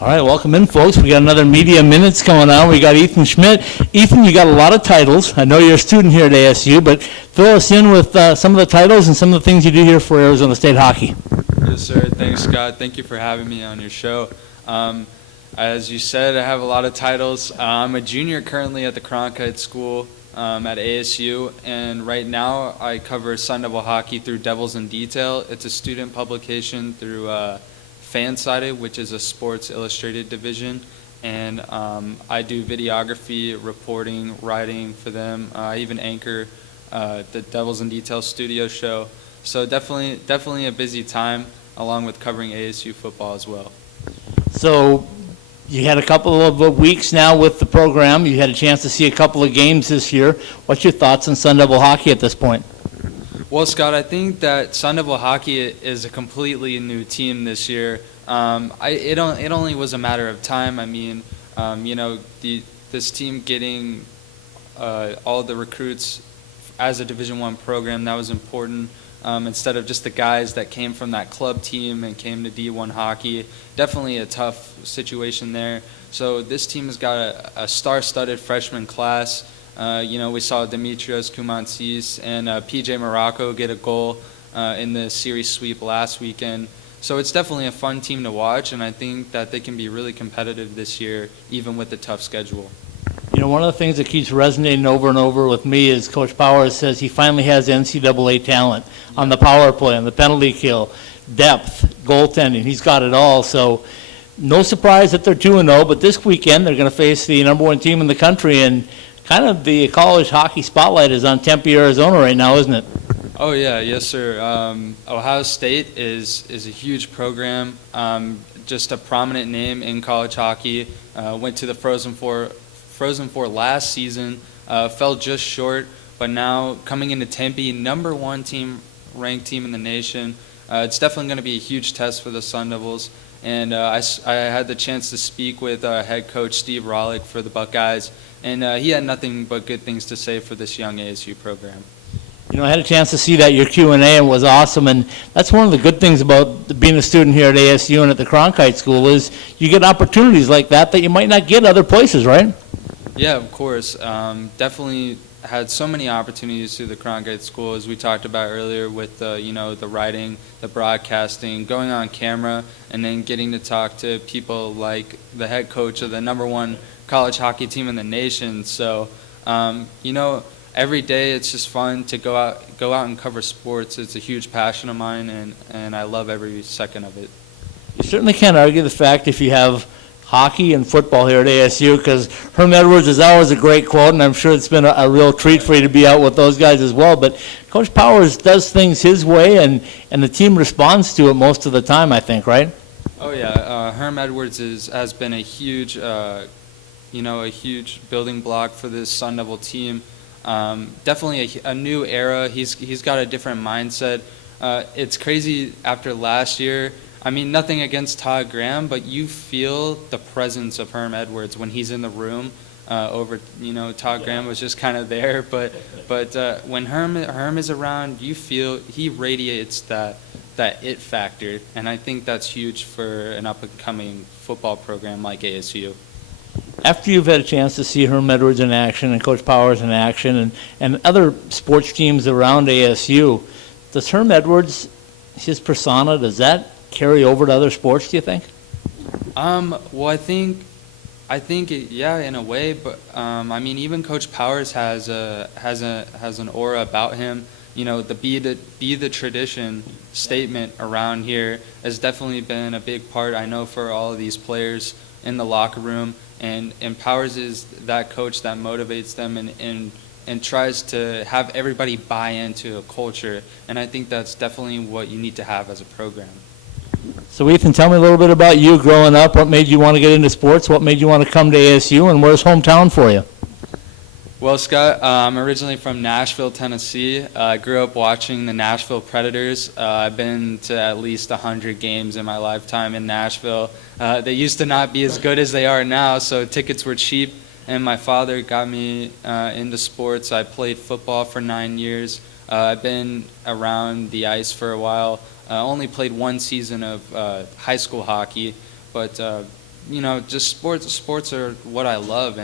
All right, welcome in, folks. We got another Media Minutes going on. We got Ethan Schmidt. Ethan, you got a lot of titles. I know you're a student here at ASU, but fill us in with some of the titles and some of the things you do here for Arizona State Hockey. Yes, sir. Thanks, Scott. Thank you for having me on your show. As you said, I have a lot of titles. I'm a junior currently at the Cronkite School at ASU, and right now I cover Sun Devil hockey through Devils in Detail. It's a student publication through Fansided, which is a Sports Illustrated division, and I do videography, reporting, writing for them. I even anchor the Devils in Detail studio show. So definitely a busy time, along with covering ASU football as well. So you had a couple of weeks now with the program. You had a chance to see a couple of games this year. What's your thoughts on Sun Devil hockey at this point? Well, Scott, I think that Sun Devil hockey is a completely new team this year. It only was a matter of time. I mean, this team getting all the recruits as a Division I program, that was important. Instead of just the guys that came from that club team and came to D1 hockey. Definitely a tough situation there. So this team has got a star-studded freshman class. We saw Demetrios Koumantzis and PJ Morocco get a goal in the series sweep last weekend. So it's definitely a fun team to watch, and I think that they can be really competitive this year, even with the tough schedule. You know, one of the things that keeps resonating over and over with me is Coach Powers says he finally has NCAA talent on the power play, on the penalty kill, depth, goaltending. He's got it all. So no surprise that they're 2-0, but this weekend they're going to face the number one team in the country, and kind of the college hockey spotlight is on Tempe, Arizona right now, isn't it? Oh, yeah. Yes, sir. Ohio State is a huge program, just a prominent name in college hockey. Went to the Frozen Four last season, fell just short, but now coming into Tempe, number one ranked team in the nation. It's definitely going to be a huge test for the Sun Devils. And I had the chance to speak with head coach Steve Rollick for the Buckeyes, and he had nothing but good things to say for this young ASU program. You know, I had a chance to see that your Q&A, and it was awesome, and that's one of the good things about being a student here at ASU and at the Cronkite School is you get opportunities like that you might not get other places, right? Yeah, of course. Definitely had so many opportunities through the Cronkite School, as we talked about earlier, with the writing, the broadcasting, going on camera, and then getting to talk to people like the head coach of the number one college hockey team in the nation. So, every day it's just fun to go out and cover sports. It's a huge passion of mine, and I love every second of it. You certainly can't argue the fact if you have hockey and football here at ASU, because Herm Edwards is always a great quote, and I'm sure it's been a real treat for you to be out with those guys as well. But Coach Powers does things his way, and the team responds to it most of the time, I think, right? Oh yeah, Herm Edwards has been a huge, a huge building block for this Sun Devil team. Definitely a new era. He's got a different mindset. It's crazy after last year. I mean, nothing against Todd Graham, but you feel the presence of Herm Edwards when he's in the room. Todd Graham was just kind of there, but when Herm is around, you feel he radiates that it factor, and I think that's huge for an up-and-coming football program like ASU. After you've had a chance to see Herm Edwards in action and Coach Powers in action and other sports teams around ASU, does Herm Edwards, his persona, does that carry over to other sports, do you think? Well, I think yeah, in a way, but I mean, even Coach Powers has an aura about him. You know, the be the tradition statement around here has definitely been a big part, I know, for all of these players in the locker room, and Powers is that coach that motivates them and tries to have everybody buy into a culture, and I think that's definitely what you need to have as a program. So Ethan, tell me a little bit about you growing up. What made you want to get into sports? What made you want to come to ASU, and where's hometown for you? Well, Scott, I'm originally from Nashville, Tennessee. I grew up watching the Nashville Predators. I've been to at least 100 games in my lifetime in Nashville. They used to not be as good as they are now, so tickets were cheap, and my father got me into sports. I played football for 9 years. I've been around the ice for a while. Only played one season of high school hockey, but just sports are what I love,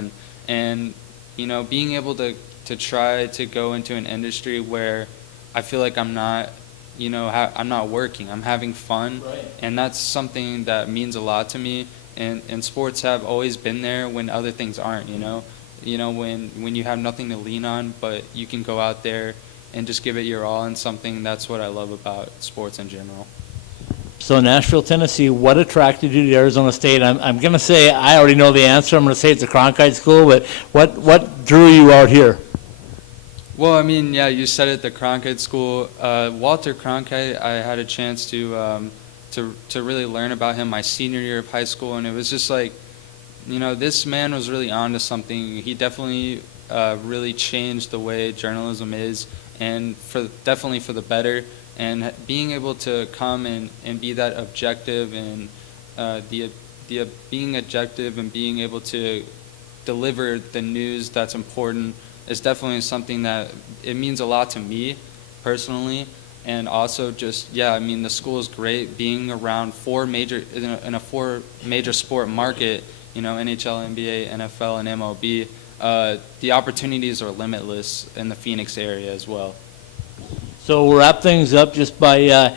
and being able to try to go into an industry where I feel like I'm not, I'm not working, I'm having fun, Right. and that's something that means a lot to me. And sports have always been there when other things aren't. When you have nothing to lean on, but you can go out there and just give it your all in something. That's what I love about sports in general. So Nashville, Tennessee, what attracted you to Arizona State? I'm going to say I already know the answer. I'm going to say it's a Cronkite school, but what drew you out here? Well, I mean, yeah, you said it, the Cronkite school. Walter Cronkite, I had a chance to really learn about him my senior year of high school, and it was just like, this man was really onto something. He definitely really changed the way journalism is, and definitely for the better. And being able to come and be that objective, and being objective and being able to deliver the news that's important is definitely something that it means a lot to me personally. And also just, I mean, the school is great. Being around in a four major sport market, NHL, NBA, NFL, and MLB, the opportunities are limitless in the Phoenix area as well. So we'll wrap things up just by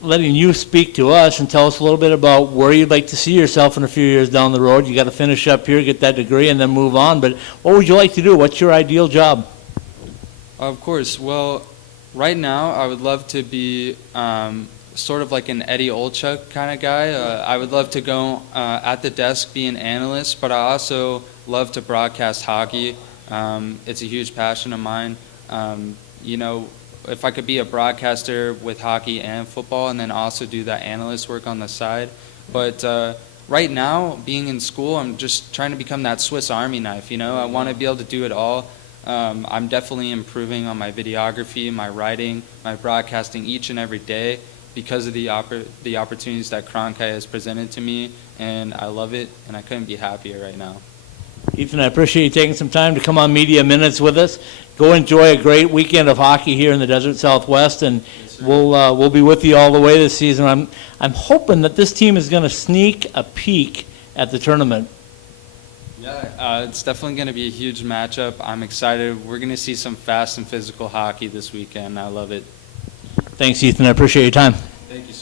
letting you speak to us and tell us a little bit about where you'd like to see yourself in a few years down the road. You got to finish up here, get that degree, and then move on. But what would you like to do? What's your ideal job? Of course. Well, right now I would love to be sort of like an Eddie Olczyk kind of guy. I would love to go at the desk, be an analyst, but I also love to broadcast hockey. It's a huge passion of mine. If I could be a broadcaster with hockey and football, and then also do that analyst work on the side. But right now, being in school, I'm just trying to become that Swiss Army knife. I want to be able to do it all. I'm definitely improving on my videography, my writing, my broadcasting each and every day because of the opportunities that Cronkite has presented to me, and I love it, and I couldn't be happier right now. Ethan, I appreciate you taking some time to come on Media Minutes with us. Go enjoy a great weekend of hockey here in the Desert Southwest, and we'll be with you all the way this season. I'm hoping that this team is going to sneak a peek at the tournament. Yeah, it's definitely going to be a huge matchup. I'm excited. We're going to see some fast and physical hockey this weekend. I love it. Thanks, Ethan. I appreciate your time. Thank you so much.